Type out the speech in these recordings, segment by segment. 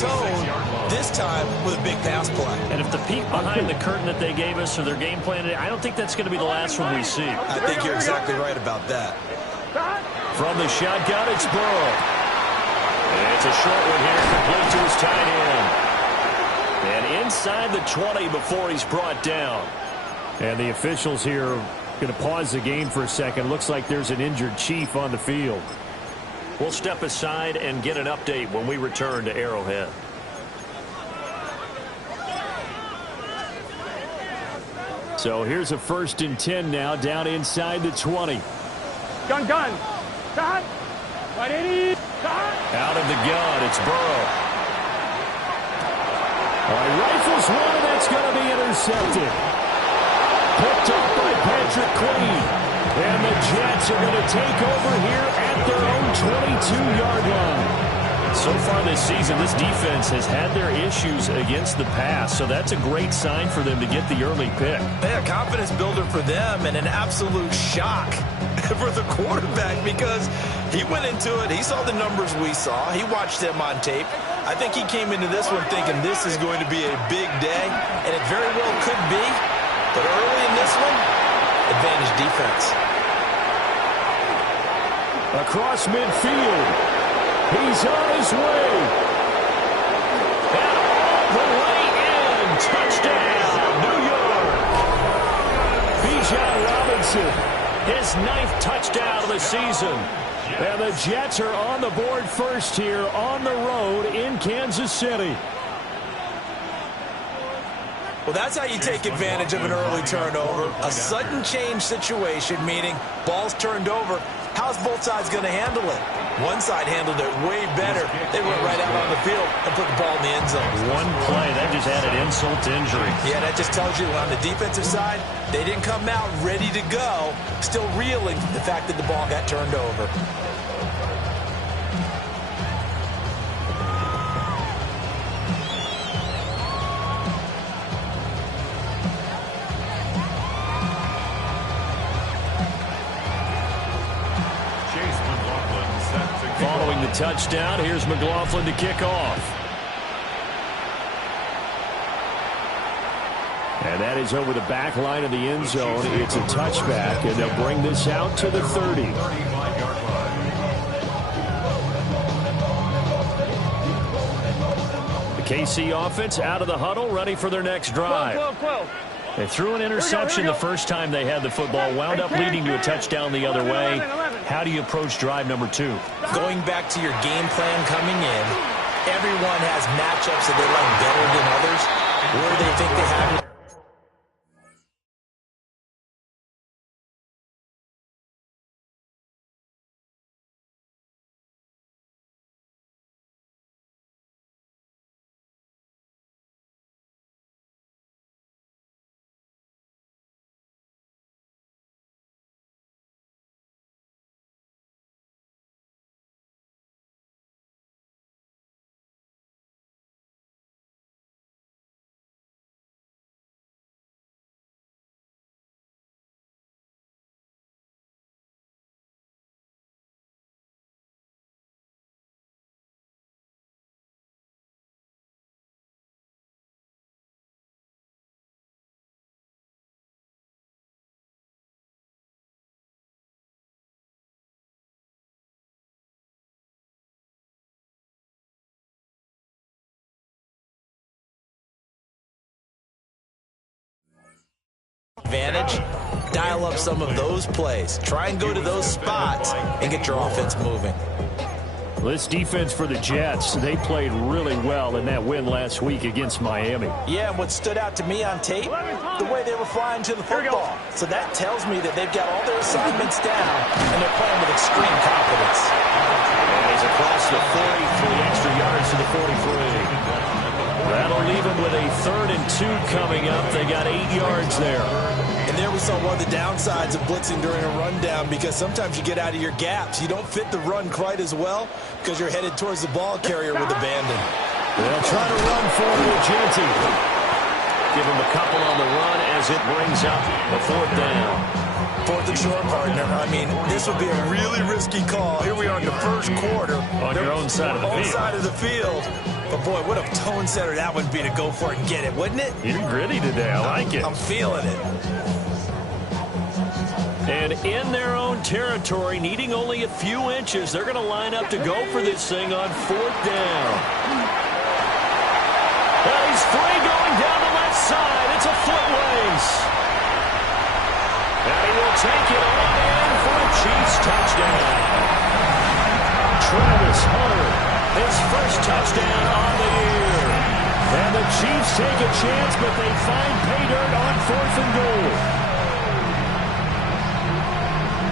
tone, this time with a big pass play. And if the peek behind the curtain that they gave us or their game plan today, I don't think that's going to be the last one we see. I think you're exactly right about that. From the shotgun, it's Burrow. It's a short one here, complete to his tight end. And inside the 20 before he's brought down. And the officials here are going to pause the game for a second. Looks like there's an injured Chief on the field. We'll step aside and get an update when we return to Arrowhead. So here's a 1st and 10 now, down inside the 20. Gun. Shot. 180. Shot. Out of the gun, it's Burrow. All right, rifles one, and that's going to be intercepted. Picked up by Patrick Queen. And the Jets are going to take over here at their own 22-yard line. So far this season, this defense has had their issues against the pass, so that's a great sign for them to get the early pick. A confidence builder for them and an absolute shock for the quarterback because he went into it. He saw the numbers we saw. He watched them on tape. I think he came into this one thinking this is going to be a big day, and it very well could be. But early in this one, advantage defense. Across midfield. He's on his way. And all the way in. Touchdown, New York. Bijan Robinson. His 9th touchdown of the season. And the Jets are on the board first here on the road in Kansas City. Well, that's how you take advantage of an early turnover. A sudden change situation, meaning ball's turned over. How's both sides going to handle it? One side handled it way better. They went right out on the field and put the ball in the end zone. One play, that just added insult to injury. Yeah, that just tells you on the defensive side, they didn't come out ready to go, still reeling the fact that the ball got turned over. Following the touchdown, here's McLaughlin to kick off. And that is over the back line of the end zone. It's a touchback, and they'll bring this out to the 30. The KC offense out of the huddle, ready for their next drive. 12. They threw an interception the first time they had the football, wound up leading to a touchdown the other way. How do you approach drive number 2? Going back to your game plan coming in, everyone has matchups that they like better than others, where they think they have. Advantage, dial up some of those plays. Try and go to those spots and get your offense moving. This defense for the Jets, they played really well in that win last week against Miami. Yeah, and what stood out to me on tape, the way they were flying to the football. So that tells me that they've got all their assignments down, and they're playing with extreme confidence. And he's across the 40 for the extra yards to the 43. That'll leave him with a 3rd and 2 coming up. They got 8 yards there. And there we saw one of the downsides of blitzing during a rundown, because sometimes you get out of your gaps. You don't fit the run quite as well because you're headed towards the ball carrier with abandon. They'll try to run for it with Genty. Give him a couple on the run as it brings up a 4th down. 4th and short, partner. I mean, this would be a really risky call. Here we are in the first quarter. On your own side of the field. Side of the field. But, boy, what a tone setter that would be to go for it and get it, wouldn't it? You're gritty today. I like it. I'm feeling it. And in their own territory, needing only a few inches, they're going to line up to go for this thing on 4th down. Well, he's free going down the left side. It's a foot race. And he will take it on in for a Chiefs touchdown. Travis Hunter, his first touchdown on the year. And the Chiefs take a chance, but they find pay dirt on 4th and goal.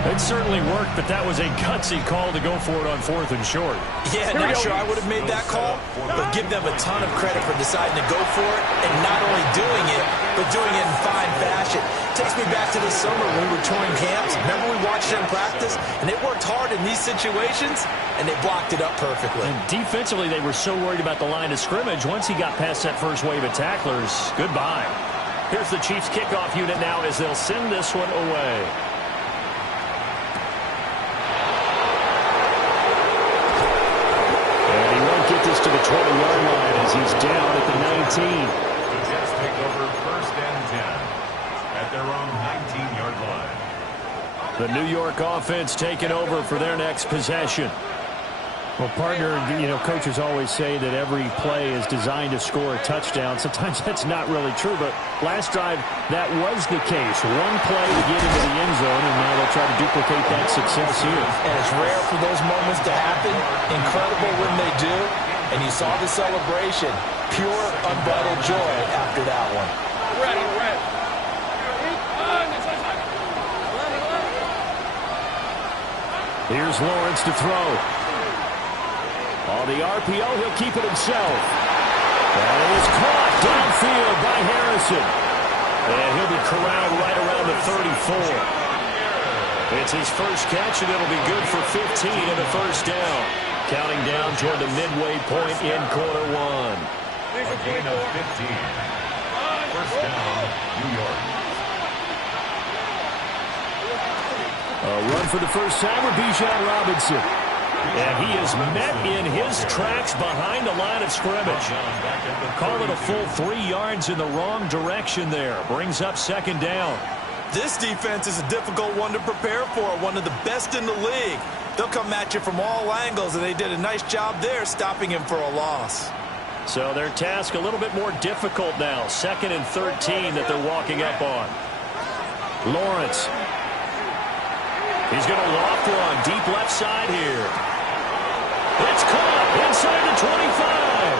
It certainly worked, but that was a gutsy call to go for it on 4th and short. Yeah, not sure I would have made that call, but give them a ton of credit for deciding to go for it and not only doing it, but doing it in fine fashion. Takes me back to this summer when we were touring camps. Remember we watched them practice, and they worked hard in these situations, and they blocked it up perfectly. And defensively, they were so worried about the line of scrimmage. Once he got past that first wave of tacklers, goodbye. Here's the Chiefs kickoff unit now as they'll send this one away. Get this to the 20-yard line as he's down at the 19. The Jets take over 1st and 10 at their own 19-yard line. The New York offense taking over for their next possession. Well, partner, you know, coaches always say that every play is designed to score a touchdown. Sometimes that's not really true, but last drive, that was the case. One play to get into the end zone, and now they'll try to duplicate that success here. And it's rare for those moments to happen. Incredible when they do. And you saw the celebration. Pure, unbridled joy after that one. Here's Lawrence to throw. On the RPO, he'll keep it himself. And it is caught downfield by Harrison. And he'll be corralled right around the 34. It's his first catch, and it'll be good for 15 and a 1st down. Counting down toward the midway point in quarter 1. A gain of 15. 1st down, New York. A run for the first time with Bijan Robinson. And he is met in his tracks behind the line of scrimmage. Call it a full 3 yards in the wrong direction there. Brings up 2nd down. This defense is a difficult one to prepare for, one of the best in the league. They'll come at you from all angles, and they did a nice job there stopping him for a loss. So their task a little bit more difficult now. 2nd and 13 that they're walking up on. Lawrence. He's going to loft one deep left side here. It's caught inside the 25.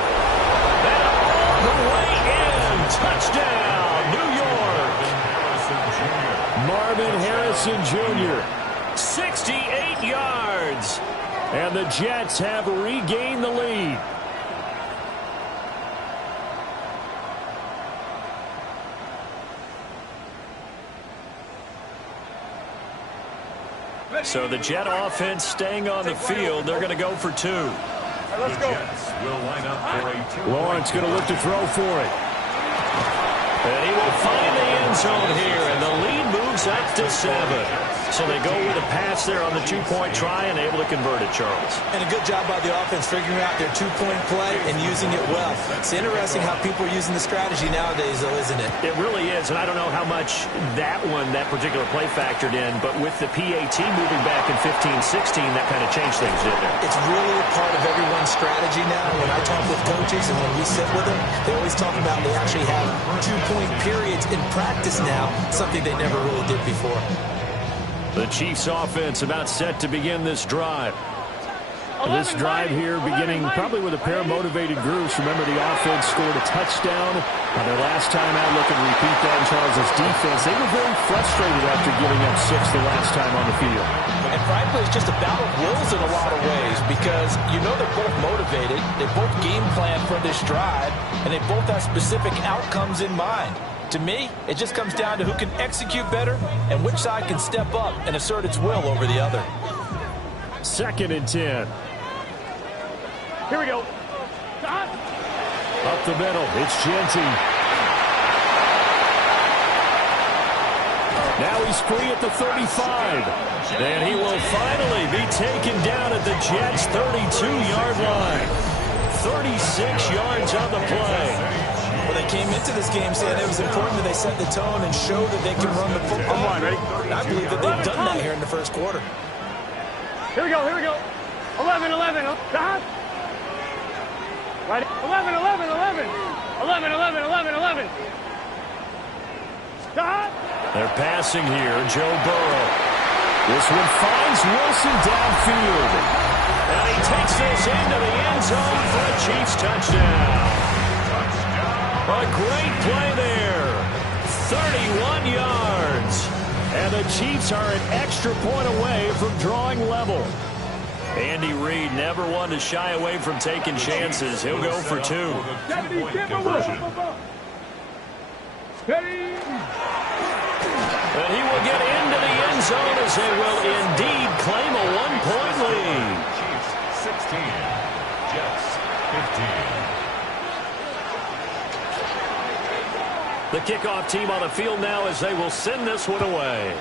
And all the way in. Touchdown, New York. Marvin Harrison Jr. 68 yards. And the Jets have regained the lead. So the Jet offense staying on the field. They're going to go for 2. The Jets will line up for a 2. Lawrence going to look to throw for it. And he will find the end zone here, and the lead moves up to 7. So they go with a pass there on the 2-point try and able to convert it, Charles. And a good job by the offense figuring out their 2-point play and using it well. It's interesting how people are using the strategy nowadays, though, isn't it? It really is, and I don't know how much that particular play factored in, but with the PAT moving back in 15-16, that kind of changed things, didn't it? It's really a part of everyone's strategy now. When I talk with coaches and when we sit with them, they always talk about they actually have 2-point periods in practice now, something they never really did before. The Chiefs offense about set to begin this drive. This drive here beginning probably with a pair of motivated groups. Remember, the offense scored a touchdown on their last time out. Look and repeat that in Charles' defense. They were very frustrated after giving up 6 the last time on the field. And frankly, it's just a battle of wills in a lot of ways because you know they're both motivated. They both game plan for this drive, and they both have specific outcomes in mind. To me, it just comes down to who can execute better and which side can step up and assert its will over the other. 2nd and 10. Here we go. Up the middle, it's Genty. Now he's free at the 35. And he will finally be taken down at the Jets' 32-yard line. 36 yards on the play. Well, they came into this game saying it was important that they set the tone and show that they can run the football. Come on, ready? I believe that they've done that here in the first quarter. Here we go, here we go. 11, 11. Stop. Right. 11, 11, 11. 11, 11, 11, 11. Stop. They're passing here. Joe Burrow. This one finds Wilson downfield. And he takes this into the end zone for a Chiefs touchdown. A great play there. 31 yards. And the Chiefs are an extra point away from drawing level. Andy Reid never one to shy away from taking chances. He'll go for two. And he will get into the end zone as they will indeed claim a one-point lead. Chiefs 16, Jets 15. The kickoff team on the field now as they will send this one away.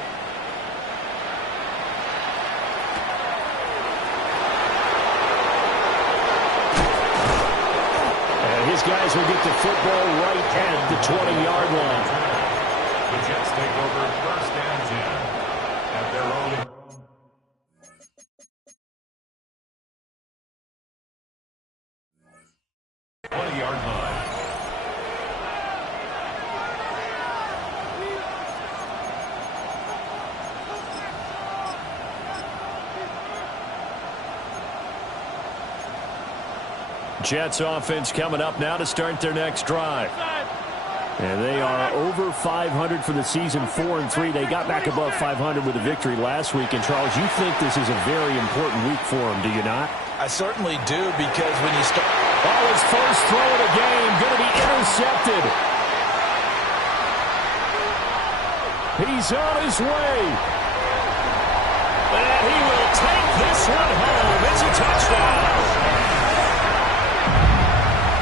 And his guys will get the football right at the 20-yard line. The Jets take over first and 10 at their own 20-yard line. Jets offense coming up now to start their next drive. And they are over 500 for the season, 4-3. They got back above 500 with a victory last week. And, Charles, you think this is a very important week for them, do you not? I certainly do, because when you start... Oh, his first throw of the game going to be intercepted. He's on his way. And he will take this one home. It's a touchdown.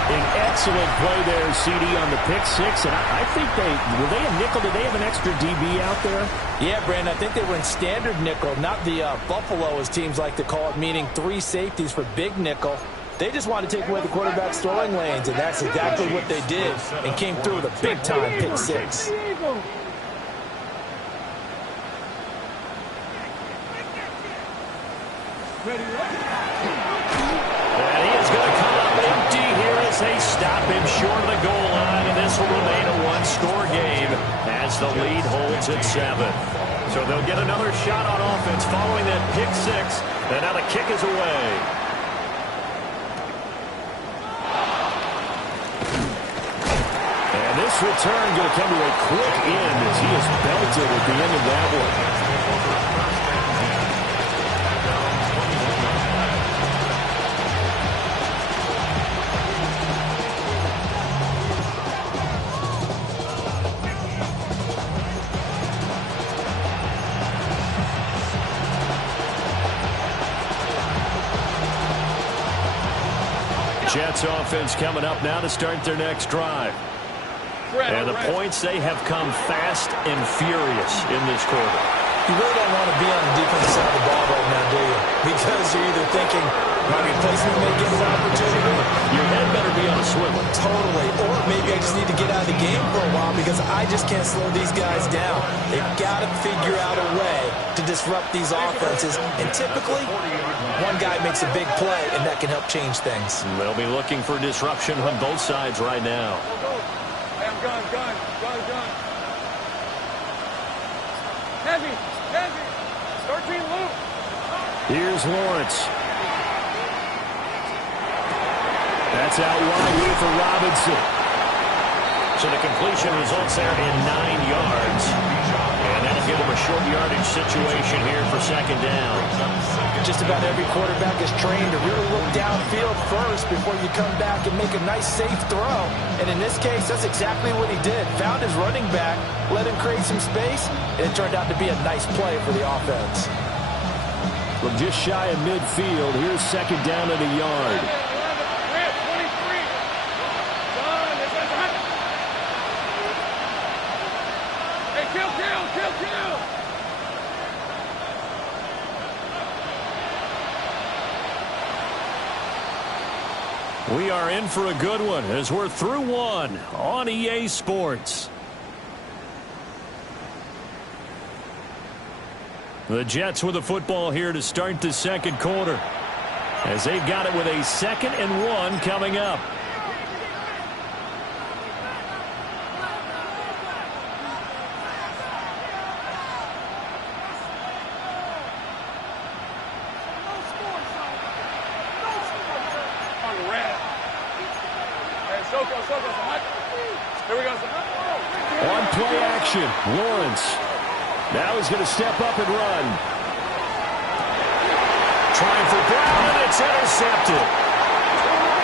An excellent play there, CD, on the pick six. And I think were they a nickel? Did they have an extra DB out there? Yeah, Brandon, I think they were in standard nickel, not the Buffalo, as teams like to call it, meaning three safeties for big nickel. They just wanted to take away the quarterback's throwing lanes, and that's exactly what they did, and came through with a big-time pick six. And he is going to come up empty here as they stop him short of the goal line, and this will remain a one-score game as the lead holds at 7. So they'll get another shot on offense following that pick six, and now the kick is away. And this return going to come to a quick end as he is belted at the end of that one. Jets offense coming up now to start their next drive. And the points, they have come fast and furious in this quarter. You really don't want to be on the defensive side of the ball right now, do you? Because you're either thinking, my replacement may get an opportunity. Your head better be on a swivel. Totally. Or maybe I just need to get out of the game for a while because I just can't slow these guys down. They've got to figure out a way to disrupt these offenses. And typically, one guy makes a big play, and that can help change things. They'll be looking for disruption on both sides right now. Gun. Heavy. 13 loop. Here's Lawrence. That's out wide here for Robinson. So the completion results there in 9 yards. And that'll give them a short yardage situation here for second down. Just about every quarterback is trained to really look downfield first before you come back and make a nice, safe throw. And in this case, that's exactly what he did. Found his running back, let him create some space, and it turned out to be a nice play for the offense. From just shy of midfield, here's second down at a yard. Kill. We are in for a good one as we're through one on EA Sports. The Jets with the football here to start the second quarter, as they've got it with a 2nd and 1 coming up. On play action, Lawrence. Now he's going to step up and run. Trying for Brown, and it's intercepted.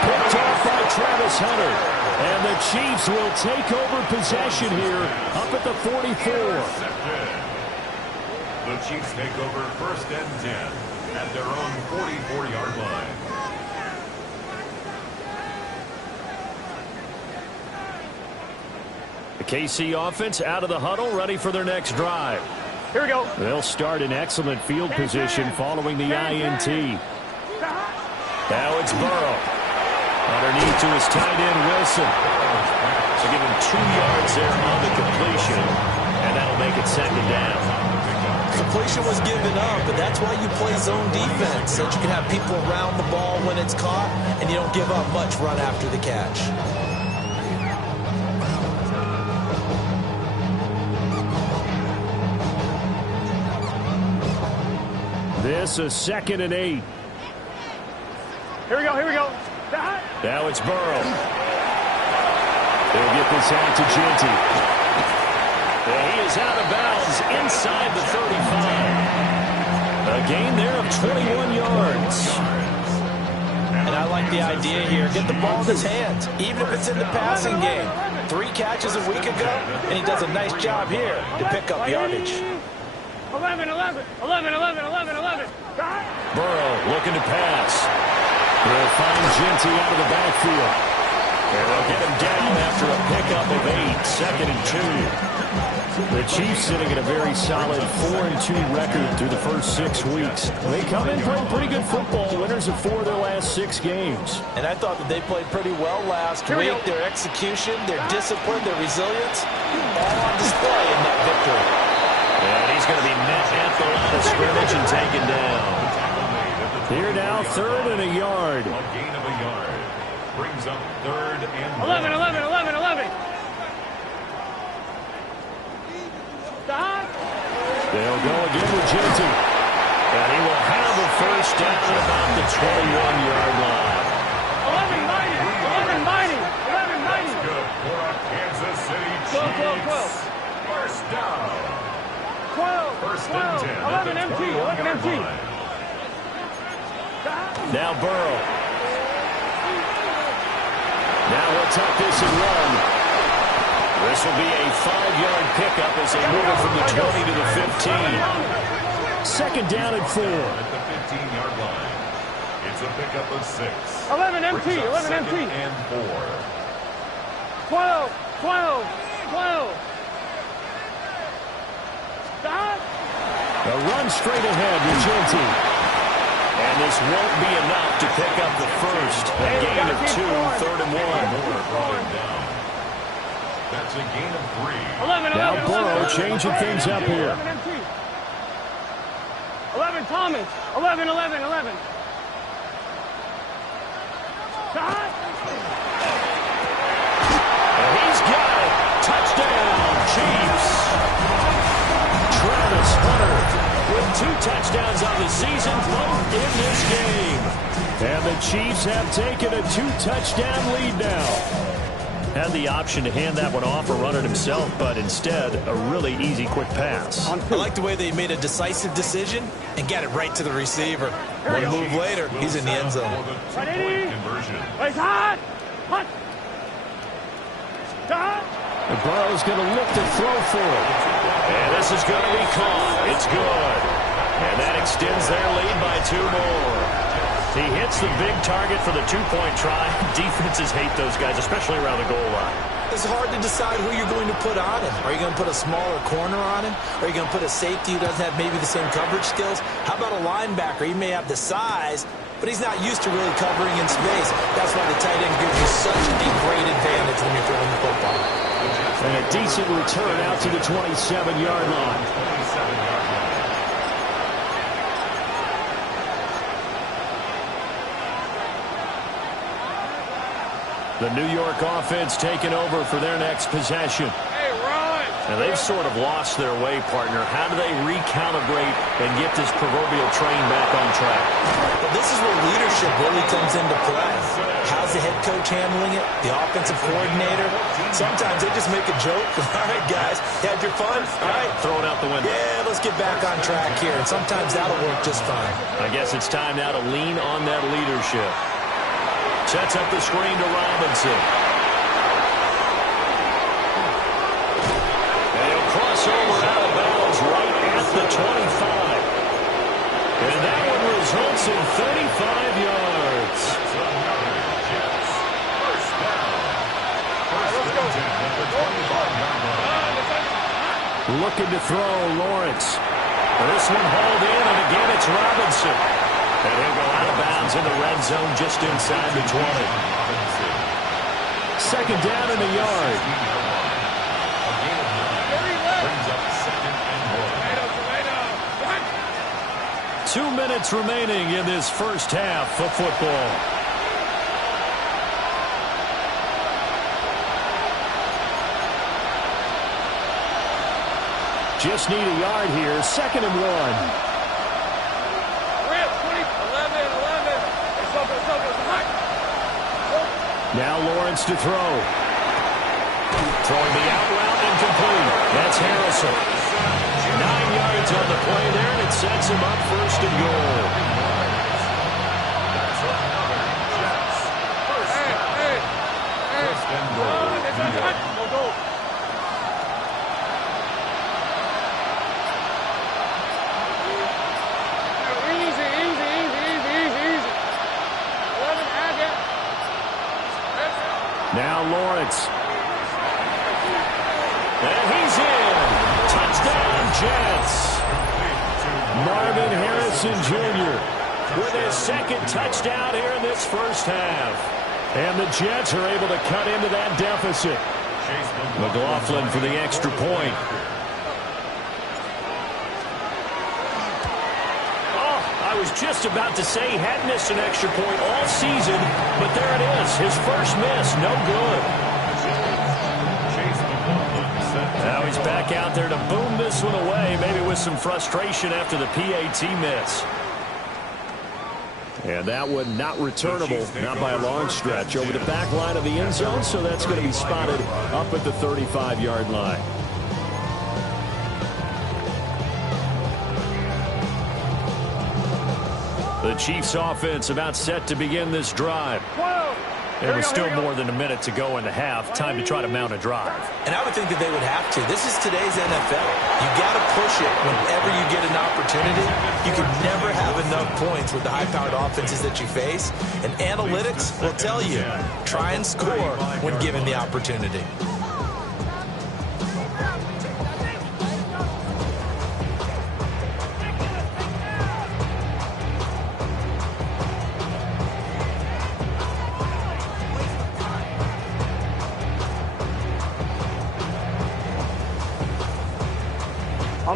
Picked off by Travis Hunter. And the Chiefs will take over possession here up at the 44. The Chiefs take over 1st and 10 at their own 44-yard line. The KC offense out of the huddle, ready for their next drive. Here we go. They'll start in excellent field position following the INT. Now it's Burrow. Underneath to his tight end, Wilson. So give him 2 yards there on the completion, and that'll make it 2nd down. Completion was given up, but that's why you play zone defense, so that you can have people around the ball when it's caught, and you don't give up much run after the catch. This is 2nd and 8. Here we go, here we go. Now it's Burrow. They'll get this out to Genty. He is out of bounds inside the 35. A gain there of 21 yards. And I like the idea here. Get the ball in his hands, even if it's in the passing game. 3 catches a week ago, and he does a nice job here to pick up yardage. 11, 11, 11, 11, 11, 11. Burrow looking to pass. They'll find Genty out of the backfield. And they'll get him down after a pickup of 8, 2nd and 2. The Chiefs sitting at a very solid 4-2 record through the first 6 weeks. They come in playing pretty good football, winners of 4 of their last 6 games. And I thought that they played pretty well last week. Their execution, their discipline, their resilience, all on display in that victory. And he's going to be met at the line of scrimmage and taken down. Here now, 3rd and a yard. A gain of a yard. Brings up 3rd and 11, 11, 11, 11. Stop. They'll go again with Genty. And he will have a first down at about the 21-yard line. 11 mighty, 11 mighty, 11 mighty. Good for a Kansas City Chiefs. 12. First down. 12, 1st and 10. 11 MT, 11 MT. Now Burrow. Now we'll tuck this and run. This will be a 5-yard pickup as they move it from the 20 to the 15. 2nd down and 4. At the 15-yard line. It's a pickup of 6. 11 MT, 11 MT. And 4. 12, 12, 12. Stop. A run straight ahead with Genty. And this won't be enough to pick up the first. A gain of 2, 3rd and 1. That's a gain of 3. 11, Now 11, Burrow 11, changing things up here. 11 MT. 11 Thomas, 11, 11, 11. Stop. And he's got it. Touchdown, Chiefs. Travis Hunter with 2 touchdowns on the season, both in this game. And the Chiefs have taken a 2-touchdown lead now. Had the option to hand that one off or run it himself, but instead, a really easy, quick pass. I like the way they made a decisive decision and got it right to the receiver. One move later, he's in the end zone. Ready? Wait, hot. Hot. Stop. And Burrow's going to look to throw for it. And this is going to be caught. It's good. And that extends their lead by 2 more. He hits the big target for the 2-point try. Defenses hate those guys, especially around the goal line. It's hard to decide who you're going to put on him. Are you going to put a smaller corner on him? Are you going to put a safety who doesn't have maybe the same coverage skills? How about a linebacker? He may have the size, but he's not used to really covering in space. That's why the tight end gives you such a great advantage when you're throwing the football. And a decent return out to the 27-yard line. 27-yard line. The New York offense taking over for their next possession. Hey, run! And they've sort of lost their way, partner. How do they recalibrate and get this proverbial train back on track? Well, this is where leadership really comes into play. How's the head coach handling it? The offensive coordinator? Sometimes they just make a joke. All right, guys, you had your fun? All right. Throw it out the window. Yeah, let's get back on track here. And sometimes that'll work just fine. I guess it's time now to lean on that leadership. Sets up the screen to Robinson. And he'll cross over out of bounds right at the 25. And that one results in 35 yards. Looking to throw, Lawrence. This one hauled in, and again it's Robinson. And he'll go out of bounds in the red zone just inside the 20. Second down in the yard. Brings up second and 1. 2 minutes remaining in this first half of football. Just need a yard here. Second and 1. Now Lawrence to throw. Throwing the out route incomplete. That's Harrison. 9 yards on the play there, and it sets him up first and goal. First and goal. Now Lawrence. And he's in. Touchdown, Jets. Marvin Harrison Jr. with his second touchdown here in this first half. And the Jets are able to cut into that deficit. McLaughlin for the extra point. I was just about to say he hadn't missed an extra point all season, but there it is. His first miss, no good. Now he's back out there to boom this one away, maybe with some frustration after the PAT miss. And that one not returnable, not by a long stretch, over the back line of the end zone, so that's going to be spotted up at the 35-yard line. The Chiefs offense about set to begin this drive. There was still more than a minute to go in the half. Time to try to mount a drive. And I would think that they would have to. This is today's NFL. You got to push it whenever you get an opportunity. You can never have enough points with the high-powered offenses that you face. And analytics will tell you, try and score when given the opportunity.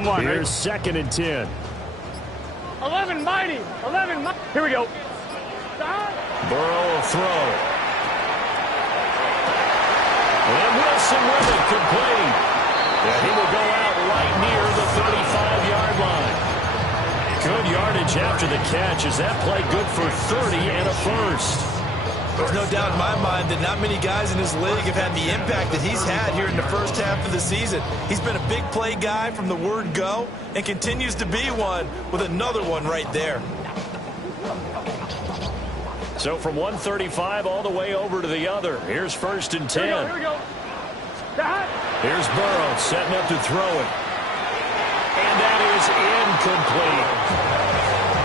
Here's second and 10. 11 mighty. 11 mighty. Here we go. Burrow will throw. And Wilson with it, complete. And he will go out right near the 35-yard line. Good yardage after the catch. Is that play good for 30 and a first? There's no doubt in my mind that not many guys in this league have had the impact that he's had here in the first half of the season. He's been a big play guy from the word go and continues to be one with another one right there. So from 135 all the way over to the other. Here's first and 10. Here we go. Here's Burrow setting up to throw it. And that is incomplete.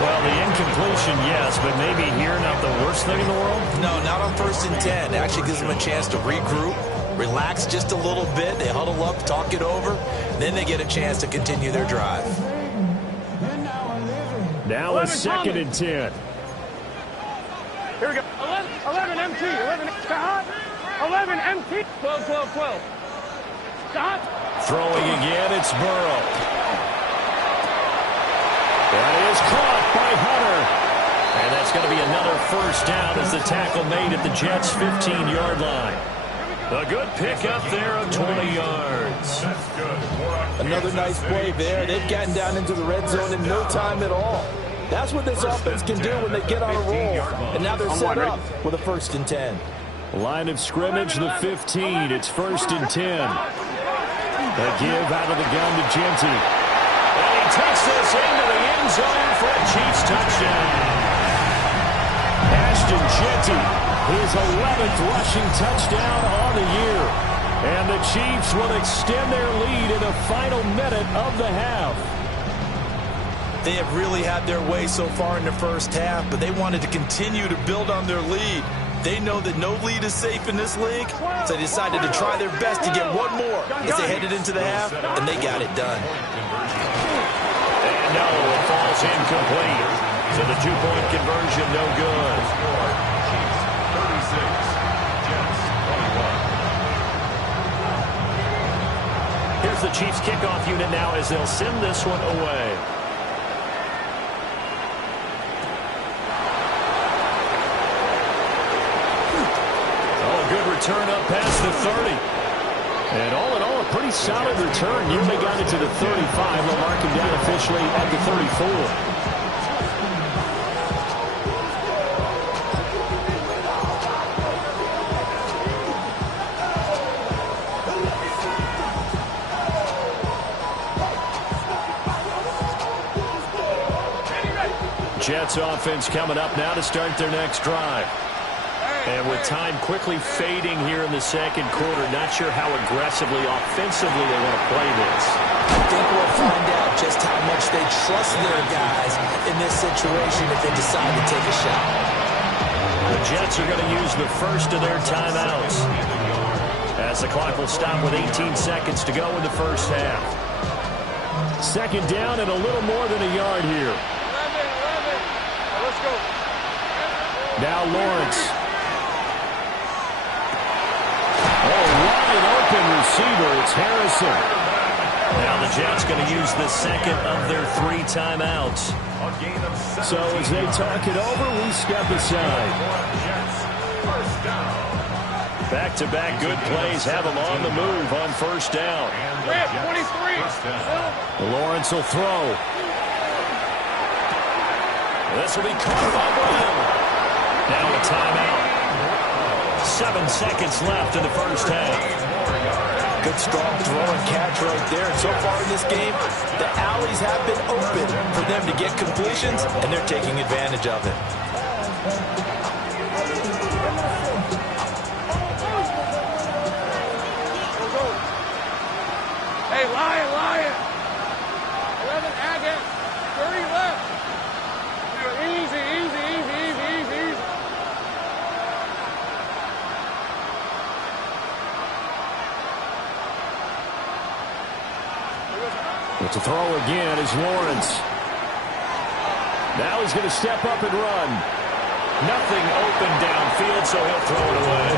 Well, the incompletion, yes, but maybe here not the worst thing in the world? No, not on first and 10. It actually gives them a chance to regroup, relax just a little bit. They huddle up, talk it over. Then they get a chance to continue their drive. Now a 2nd and 10. Here we go. 11 MT. 11 Stop. 11 MT. 12, 12, 12. Stop. Throwing again, it's Burrow. That is caught by Hunter. And that's going to be another first down as the tackle made at the Jets' 15-yard line. A good pickup there of 20 yards. Another nice play there. They've gotten down into the red zone in no time at all. That's what this offense can do when they get on a roll. And now they're set up with a 1st and 10. Line of scrimmage, the 15. It's 1st and 10. A give out of the gun to Genty. And he takes this into the end zone for a Chiefs touchdown. Ashton Genty, his 11th rushing touchdown on the year. And the Chiefs will extend their lead in the final minute of the half. They have really had their way so far in the first half, but they wanted to continue to build on their lead. They know that no lead is safe in this league, so they decided to try their best to get one more as they headed into the half, and they got it done. And no, it falls incomplete. So the 2-point conversion, no good. 36, Jets 21. Here's the Chiefs kickoff unit now as they'll send this one away. Return up past the 30. And all in all, a pretty solid return. Nearly got it to the 35. They'll mark him down officially at the 34. Jets offense coming up now to start their next drive. And with time quickly fading here in the second quarter, not sure how aggressively, offensively they want to play this. I think we'll find out just how much they trust their guys in this situation if they decide to take a shot. The Jets are going to use the first of their timeouts as the clock will stop with 18 seconds to go in the first half. 2nd down and a little more than a yard here. 11. Let's go. Now Lawrence. Wide open receiver, it's Harrison. Now the Jets going to use the second of their 3 timeouts. So as they talk it over, we step aside. Back-to-back good plays have them on the move on first down. 23. Lawrence will throw. This will be caught by Brown. Now a timeout. 7 seconds left in the first half. Good strong throw and catch right there. And so far in this game, the alleys have been open for them to get completions, and they're taking advantage of it. Hey, Lion. 11 agate. 30 left. Easy. But to throw again is Lawrence. Now he's going to step up and run. Nothing open downfield, so he'll throw it away.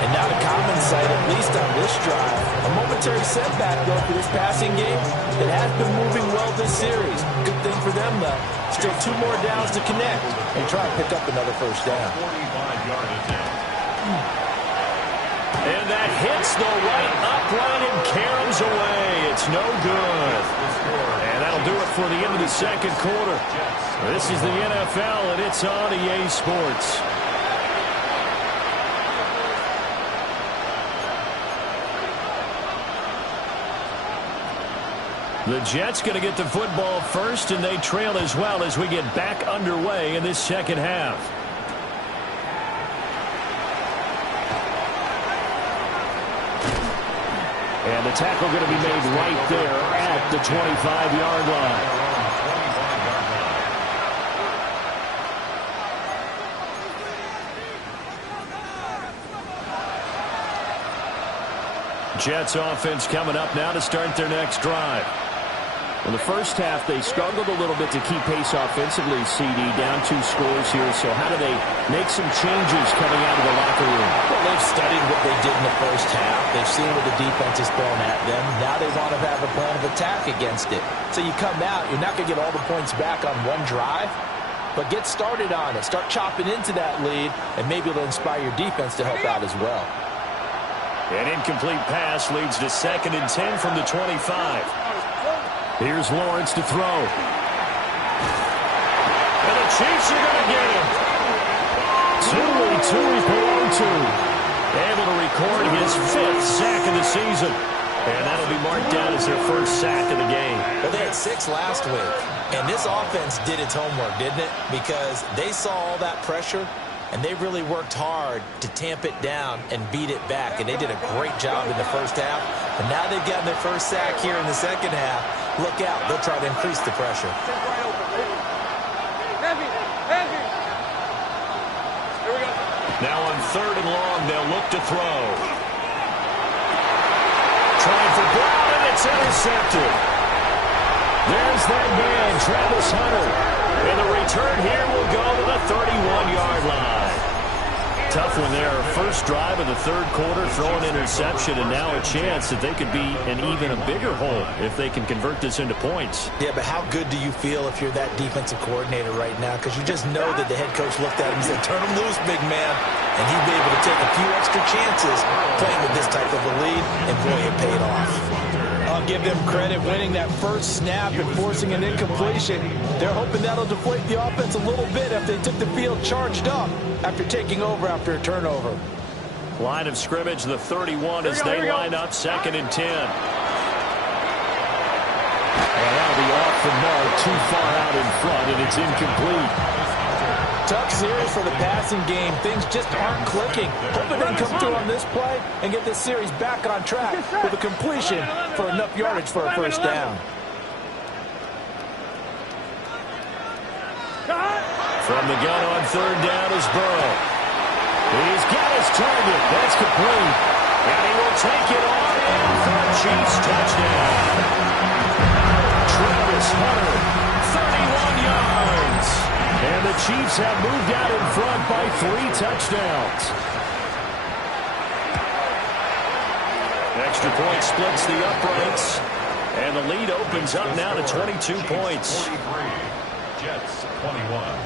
And now the common sight, at least on this drive. A momentary setback, though, for this passing game that has been moving well this series. Good thing for them, though. Still 2 more downs to connect and try to pick up another first down. 45-yard attempt. And that hits the right upright and caroms away. It's no good. And that'll do it for the end of the second quarter. This is the NFL, and it's on EA Sports. The Jets going to get the football first, and they trail as well as we get back underway in this second half. And the tackle going to be made right there at the 25-yard line. Jets offense coming up now to start their next drive. In the first half, they struggled a little bit to keep pace offensively, CD, down 2 scores here. So how do they make some changes coming out of the locker room? Well, they've studied what they did in the first half. They've seen what the defense is throwing at them. Now they want to have a plan of attack against it. So you come out, you're not going to get all the points back on one drive, but get started on it. Start chopping into that lead, and maybe it'll inspire your defense to help out as well. An incomplete pass leads to 2nd and 10 from the 25. Here's Lawrence to throw. And the Chiefs are going to get him. Tui Pulotu able to record his 5th sack of the season. And that'll be marked down as their first sack of the game. Well, they had 6 last week. And this offense did its homework, didn't it? Because they saw all that pressure, and they really worked hard to tamp it down and beat it back. And they did a great job in the first half. But now they've gotten their first sack here in the second half. Look out. They'll try to increase the pressure. Heavy. Here we go. Now on 3rd and long, they'll look to throw. Trying for Brown, and it's intercepted. There's that man, Travis Hunter. And the return here will go to the 31-yard line. Tough one there. First drive of the 3rd quarter, throw an interception, and now a chance that they could be in even a bigger hole if they can convert this into points. Yeah, but how good do you feel if you're that defensive coordinator right now? Because you just know that the head coach looked at him and said, turn him loose, big man. And he'd be able to take a few extra chances playing with this type of a lead, and boy, it paid off. I'll give them credit winning that first snap and forcing an incompletion. They're hoping that'll deflate the offense a little bit after they took the field charged up after taking over after a turnover. Line of scrimmage, the 31 as they line up, 2nd and 10. And that'll be off the mark, too far out in front, and it's incomplete. Tough series for the passing game. Things just aren't clicking. Hoping they can come through on this play and get this series back on track with a completion for enough yardage for a first down. From the gun on 3rd down is Burrow. He's got his target. That's complete. And he will take it on in for a Chiefs touchdown. Travis Hunter, 31 yards. And the Chiefs have moved out in front by 3 touchdowns. Extra point splits the uprights. And the lead opens up now to 22 points. 43, Jets 21.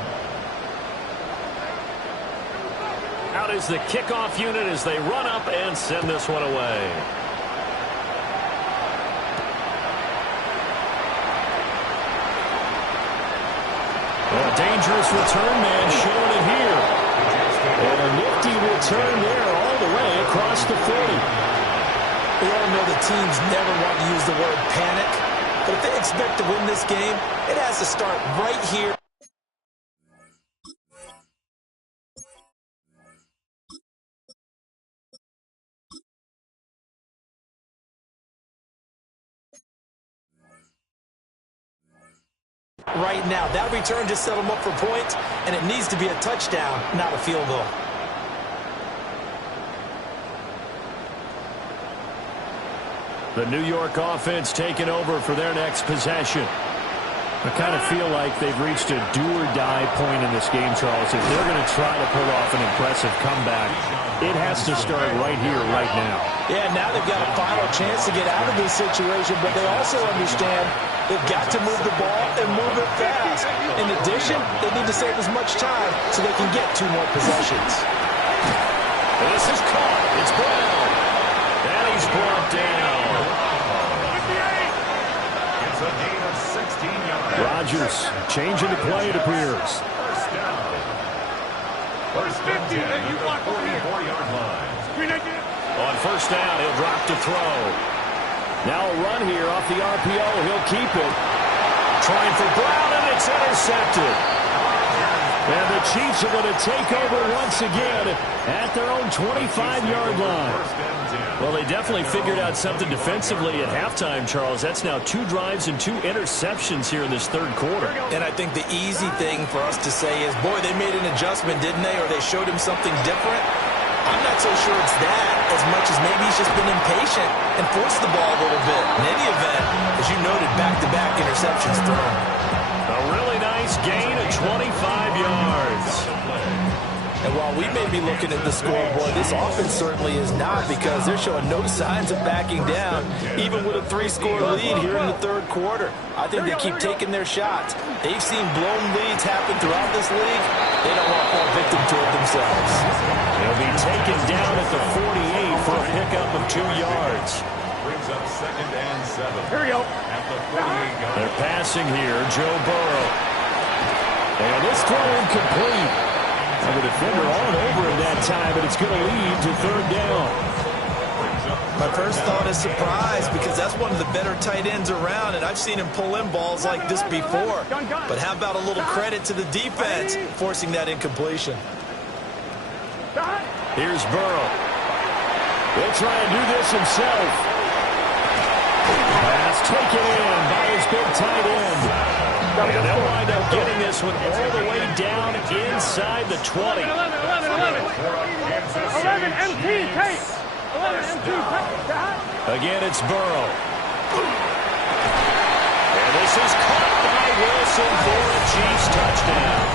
Out is the kickoff unit as they run up and send this one away. A dangerous return man showing it here. And a nifty return there all the way across the 40. We all know the teams never want to use the word panic, but if they expect to win this game, it has to start right here. Right now, that return just set them up for points, and it needs to be a touchdown, not a field goal. The New York offense taking over for their next possession. I kind of feel like they've reached a do-or-die point in this game, Charles. If they're going to try to pull off an impressive comeback, it has to start right here, right now. Yeah, now they've got a final chance to get out of this situation, but they also understand they've got to move the ball and move it fast. In addition, they need to save as much time so they can get 2 more possessions. And this is caught. It's Brown. And he's brought down. It's a gain of 16 yards. Rodgers changing the play, it appears. First down. First and 10 at the 44-yard line. On first down, he'll drop to throw. Now a run here off the RPO. He'll keep it. Trying for Brown, and it's intercepted. And the Chiefs are going to take over once again at their own 25-yard line. Well, they definitely figured out something defensively at halftime, Charles. That's now 2 drives and 2 interceptions here in this 3rd quarter. And I think the easy thing for us to say is, boy, they made an adjustment, didn't they? Or they showed him something different. I'm not not so sure it's that as much as maybe he's just been impatient and forced the ball a little bit. In any event, as you noted, back-to-back interceptions thrown. A really nice gain of 25 yards. And while we may be looking at the scoreboard, this offense certainly is not, because they're showing no signs of backing down, even with a 3-score lead here in the third quarter. I think they keep taking their shots. They've seen blown leads happen throughout this league. They don't want to fall victim to it themselves. They'll be taken down at the 48 for a pickup of 2 yards. Brings up 2nd and 7. Here we go. At the 48-yard. They're passing here, Joe Burrow. And this throw incomplete. And the defender on over at that time, but it's going to lead to 3rd down. My first thought is surprise, because that's one of the better tight ends around, and I've seen him pull in balls like this before. But how about a little credit to the defense forcing that incompletion? Here's Burrow. He'll try and do this himself. Pass taken in by his big tight end. And they'll wind up getting this one all the way down inside the 20. 11 MT, take. 11 MT, take. Again, it's Burrow. And this is caught by Wilson for a Chiefs touchdown.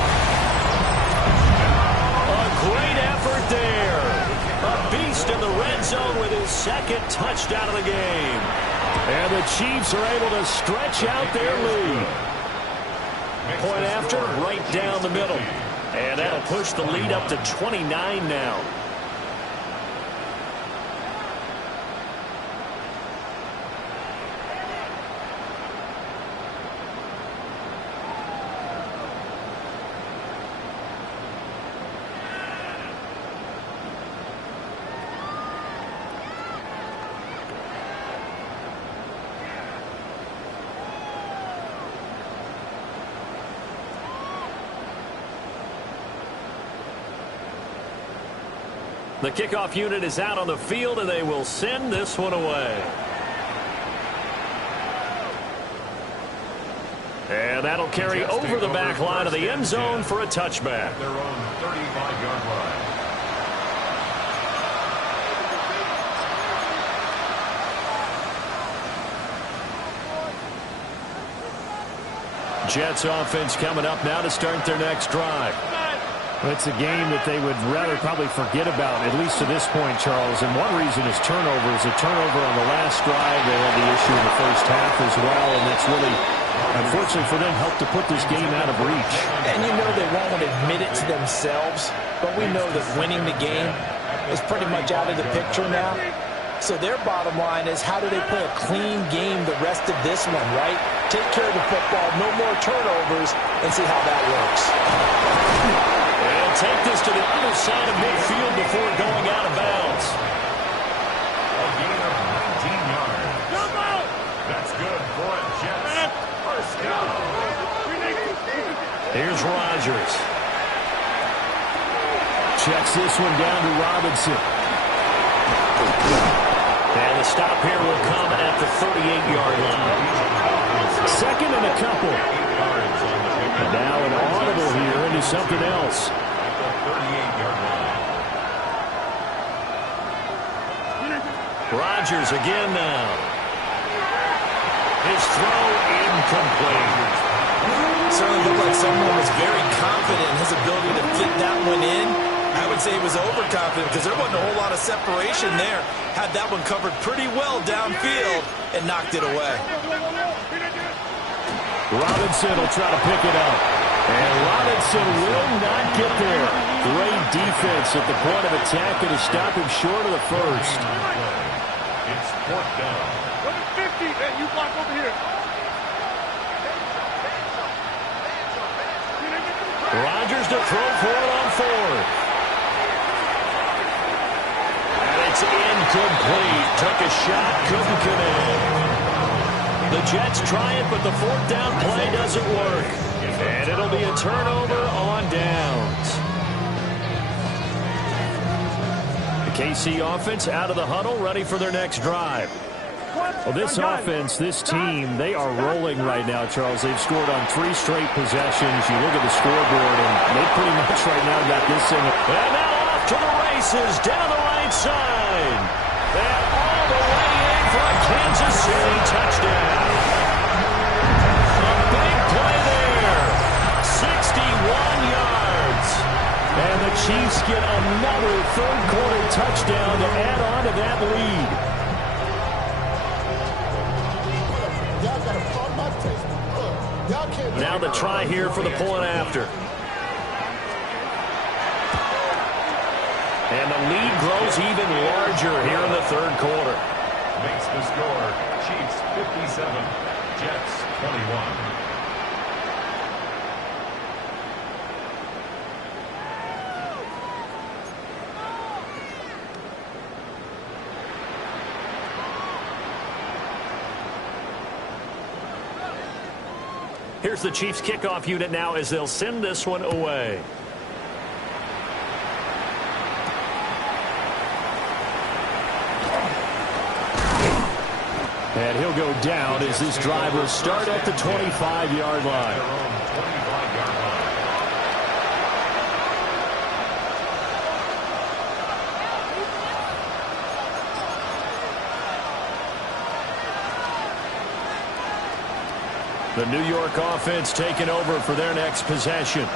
A great effort there. A beast in the red zone with his 2nd touchdown of the game. And the Chiefs are able to stretch out their lead. Point after, right down the middle. And that'll push the lead up to 29 now. The kickoff unit is out on the field, and they will send this one away. And that'll carry over the back line of the end zone for a touchback. Their own 35-yard line. Jets offense coming up now to start their next drive. It's a game that they would rather probably forget about, at least to this point, Charles. And one reason is turnovers. A turnover on the last drive. They had the issue in the first half as well, and that's really, unfortunately for them, helped to put this game out of reach. And you know they won't admit it to themselves, but we know that winning the game is pretty much out of the picture now. So their bottom line is, how do they play a clean game the rest of this one, right? Take care of the football, no more turnovers, and see how that works. And take this to the other side of midfield before going out of bounds. A gain of 19 yards. That's good for a Jets first down. Here's Rodgers. Checks this one down to Robinson. And the stop here will come at the 38-yard line. 2nd and a couple. And now an audible here into something else. At the 38-yard line. Rodgers again now. His throw incomplete. Certainly looked like someone was very confident in his ability to fit that one in. I would say he was overconfident, because there wasn't a whole lot of separation there. Had that one covered pretty well downfield and knocked it away. Robinson will try to pick it up. And Robinson will not get there. Great defense at the point of attack and to stop him short of the first. It's 4th down. Number 50, man, you block over here. Rodgers to throw for it on 4th. And it's incomplete. Took a shot, couldn't connect. The Jets try it, but the 4th down play doesn't work. And it'll be a turnover on downs. The KC offense out of the huddle, ready for their next drive. Well, this offense, this team, they are rolling right now, Charles. They've scored on 3 straight possessions. You look at the scoreboard, and they pretty much right now got this thing. And now off to the races, down the right inside. And all the way in for a Kansas City touchdown. A big play there. 61 yards. And the Chiefs get another third-quarter touchdown to add on to that lead. Now the try here for the point after. And the lead grows even larger here in the third quarter. Makes the score Chiefs 57, Jets 21. Here's the Chiefs kickoff unit now as they'll send this one away. And he'll go down as this drive will start at the 25-yard line. The New York offense taking over for their next possession.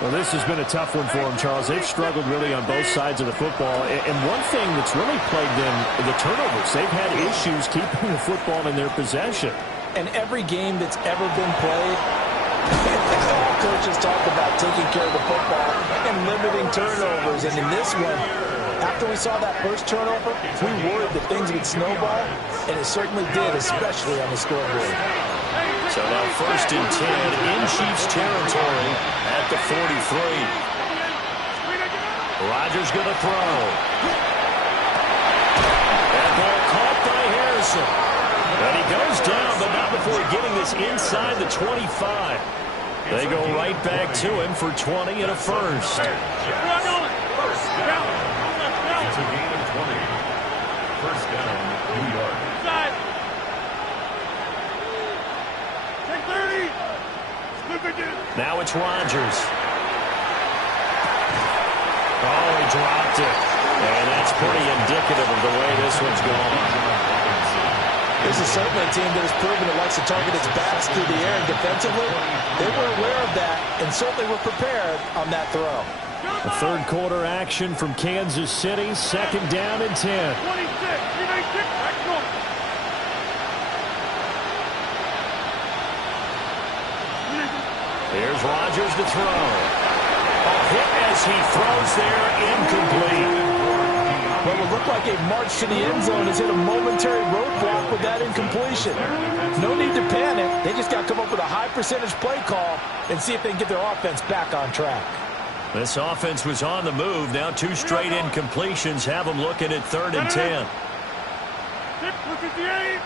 Well, this has been a tough one for them, Charles. They've struggled really on both sides of the football. And one thing that's really plagued them, the turnovers. They've had issues keeping the football in their possession. And every game that's ever been played, all coaches talk about taking care of the football and limiting turnovers. And in this one, after we saw that first turnover, we worried that things would snowball, and it certainly did, especially on the scoreboard. So now 1st and 10 in Chiefs territory at the 43. Rodgers going to throw. That ball caught by Harrison. And he goes down, but not before getting this inside the 25. They go right back to him for 20 and a first. It's a gain of 20. First down, New York. Now it's Rodgers. Oh, he dropped it. And that's pretty indicative of the way this one's gone. This is certainly a team that has proven it likes to target its backs through the air, and defensively, they were aware of that and certainly were prepared on that throw. A third quarter action from Kansas City, 2nd down and 10. 26. Here's Rodgers to throw. A hit as he throws there, incomplete. What would look like a march to the end zone has hit a momentary roadblock with that incompletion. No need to panic. They just got to come up with a high percentage play call and see if they can get their offense back on track. This offense was on the move. Now 2 straight incompletions have them looking at 3rd and 10. 58.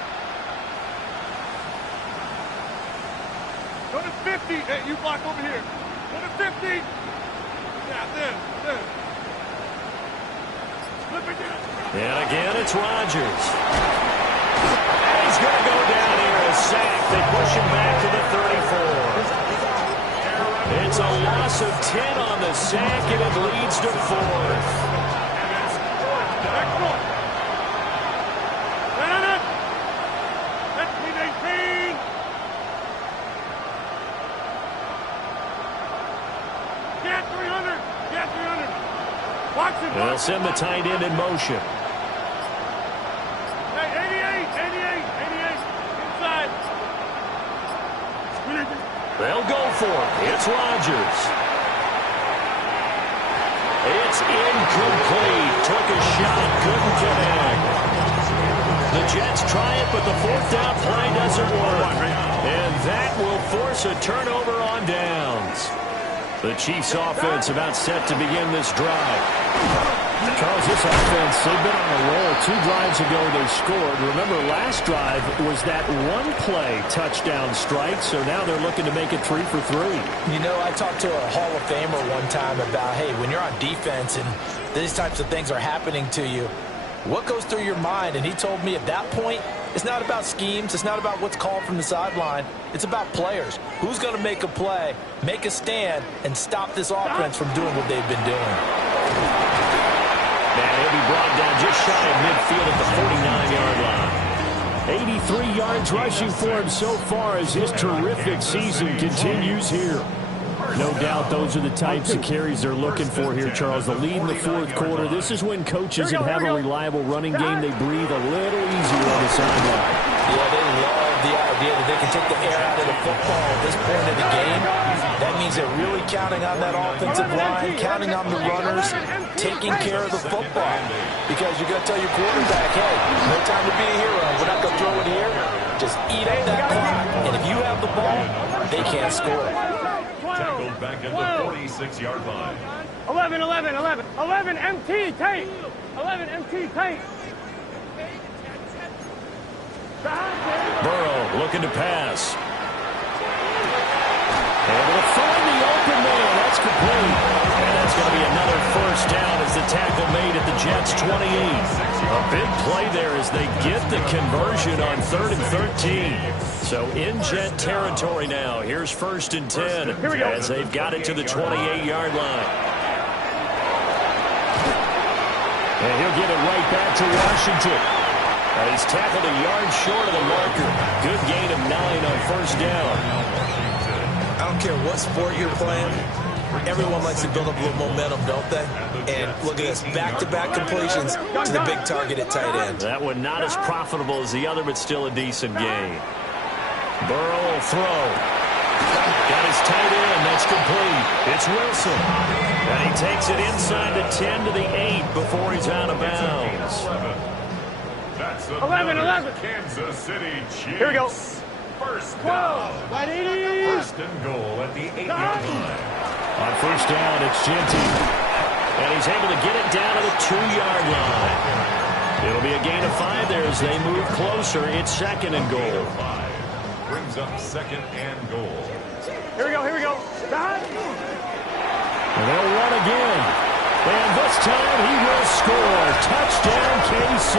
Go to 50. Hey, you block over here. Go to 50. Yeah, there. And again, it's Rodgers. And he's going to go down here, a sack. They push him back to the 34. It's a loss of 10 on the sack, and it leads to 4th. They'll send the tight end in motion. Hey, 88. Inside. They'll go for it. It's Rodgers. It's incomplete. Took a shot, couldn't connect. The Jets try it, but the 4th down play doesn't work. And that will force a turnover on downs. The Chiefs offense about set to begin this drive. Charles, this offense, they've been on a roll. 2 drives ago they scored. Remember, last drive was that one-play touchdown strike, so now they're looking to make it 3 for 3. You know, I talked to a Hall of Famer one time about, hey, when you're on defense and these types of things are happening to you, what goes through your mind? And he told me at that point, it's not about schemes. It's not about what's called from the sideline. It's about players. Who's going to make a play, make a stand, and stop this offense from doing what they've been doing? And he'll be brought 23 yards rushing for him so far as his terrific season continues here. No doubt those are the types of carries they're looking for here, Charles. The lead in the fourth quarter. This is when coaches that have a reliable running game, they breathe a little easier on the sideline. Yeah, they love the idea that they can take the air out of the football at this point in the game. That means they're really counting on that offensive line, counting on the runners, taking care of the football. Because you're going to tell your quarterback, hey, no time to be a hero. We're not going to throw it here. Just eat up that clock. And if you have the ball, they can't score. Tackled back at the 46-yard line. 11, 11, 11. 11 MT, tight. 11 MT, tight. Burrow looking to pass. Able to find the open man. That's complete. And that's going to be another first down as the tackle made at the Jets' 28. A big play there as they get the conversion on 3rd and 13. So in Jet territory now. Here's 1st and 10 as they've got it to the 28-yard line. And he'll get it right back to Washington. He's tackled a yard short of the marker. Good gain of 9 on 1st down. I don't care what sport you're playing. Everyone likes to build up a little momentum, don't they? And look at this, back-to-back completions to the big target at tight end. That one not as profitable as the other, but still a decent gain. Burrow will throw. Got his tight end. That's complete. It's Wilson. And he takes it inside the 10 to the 8 before he's out of bounds. That's 11, 11. Kansas City Chiefs. Here we go. First down. 12. First and goal at the 8-yard line. On 1st down, it's Genty. And he's able to get it down to the 2-yard line. It'll be a gain of 5 there as they move closer. It's 2nd and goal. Brings up 2nd and goal. Here we go, here we go. And they'll run again. And this time he will score. Touchdown, KC.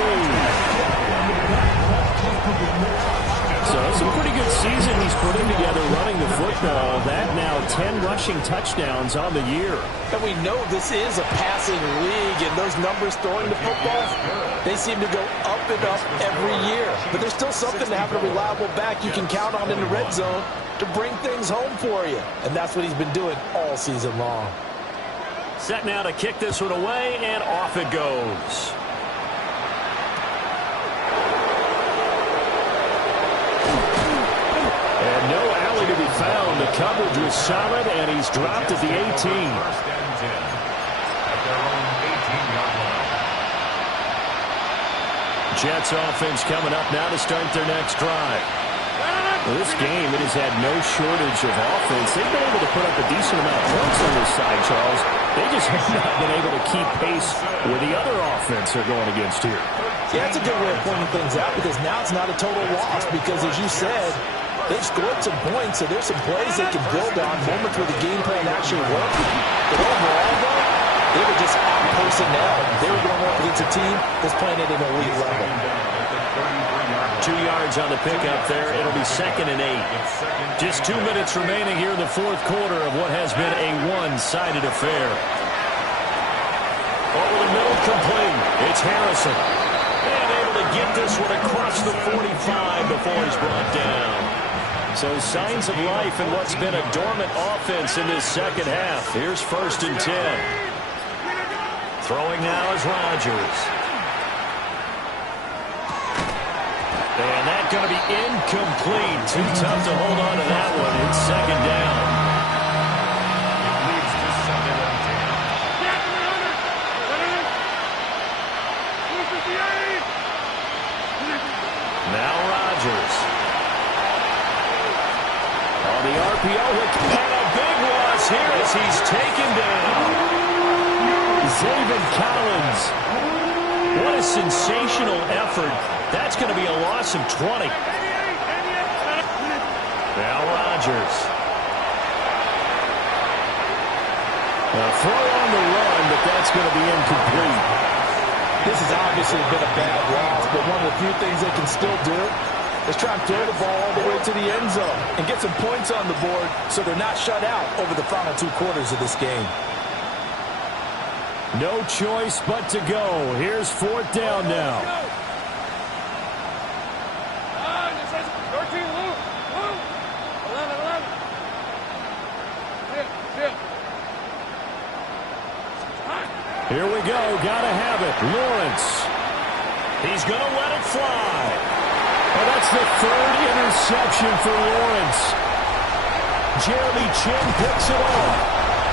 So it's a pretty good season he's putting together running the football. That now 10 rushing touchdowns on the year. And we know this is a passing league, and those numbers throwing the football, they seem to go up and up every year. But there's still something to have a reliable back you can count on in the red zone to bring things home for you. And that's what he's been doing all season long. Set now to kick this one away, and off it goes. And no alley to be found. The coverage was solid, and he's dropped at the 18. 1st and 10 at their own 18-yard line. Jets offense coming up now to start their next drive. Well, this game, it has had no shortage of offense. They've been able to put up a decent amount of points on this side, Charles. They just have not been able to keep pace with the other offense they're going against here. Yeah, that's a good way of pointing things out because now it's not a total loss because, as you said, they've scored some points, so there's some plays they can build on, moments where the game plan actually worked. But overall, though, they were just out personnel. They were going up against a team that's playing at an elite level. 2 yards on the pickup there. It'll be 2nd and 8. Just 2 minutes remaining here in the fourth quarter of what has been a one-sided affair. Over the middle, complete. It's Harrison. And able to get this one across the 45 before he's brought down. So signs of life in what's been a dormant offense in this second half. Here's 1st and 10. Throwing now is Rodgers. And that's going to be incomplete. Too tough to hold on to that one. It's 2nd down. It leads to 2nd and 10. Now Rodgers. On the RPO, and a big loss here as he's taken down. Zayvon Collins. What a sensational effort. That's going to be a loss of 20. Now Rodgers. A throw on the run, but that's going to be incomplete. This has obviously been a bad loss, but one of the few things they can still do is try and throw the ball all the way to the end zone and get some points on the board so they're not shut out over the final 2 quarters of this game. No choice but to go. Here's 4th down now. Here we go. Gotta have it. Lawrence. He's going to let it fly. And that's the third interception for Lawrence. Jeremy Chin picks it off.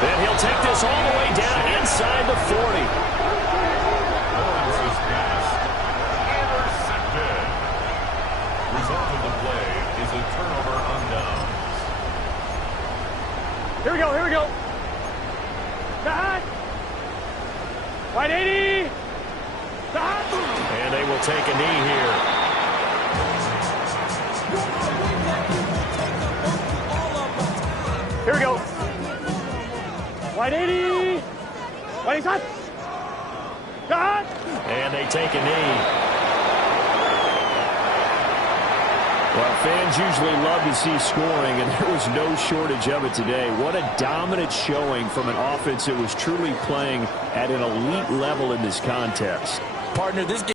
And he'll take this all the way down inside the 40. Lawrence's pass intercepted. Result of the play is a turnover on downs. Here we go, here we go. Cut. Wide 80. Cut. And they will take a knee here. Here we go. Wide 80. Wide cut. Cut. And they take a knee. Well, fans usually love to see scoring, and there was no shortage of it today. What a dominant showing from an offense that was truly playing at an elite level in this contest. Partner, this game